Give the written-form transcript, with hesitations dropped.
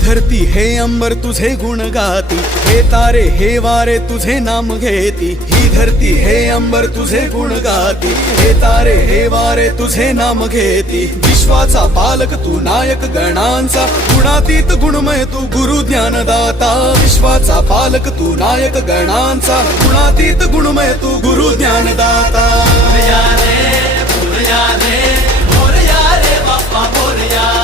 धरती हे अंबर तुझे गुण गाती, हे तारे हे वारे तुझे नाम घेती। ही धरती हे अंबर तुझे गुण गाती, हे तारे हे वारे तुझे नाम घेती। विश्वाचा पालक तू नायक गणांचा, गुणातीत गुणमय तू गुरु ज्ञानदाता। विश्वाचा पालक तू नायक गणांचा, गुणातीत गुणमय तू गुरु ज्ञानदाता। मोरया रे मोरया रे मोरया रे बाप्पा मोरया।